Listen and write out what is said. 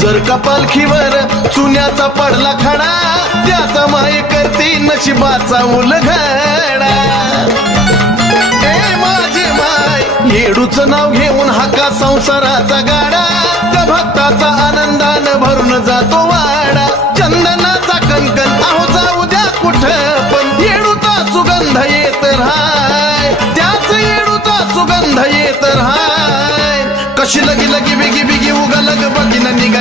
जर का पालखीवर चुन्याचा पडला खडा त्याचा माय करती नशिबाचा उलघडा ए माझे माय येडूच नाव घेऊन हाका संसाराचा गाडा त्या भक्ताचा आनंदानं भरून जातो वाडा चंदनाचा कणकण आहो जाऊ द्या कुठं पण येडूचा सुगंध येत राहाय त्याच येडूचा सुगंध येत राहाय कशी लगी लगी बिगी बिगी उगा लग बघीन निघा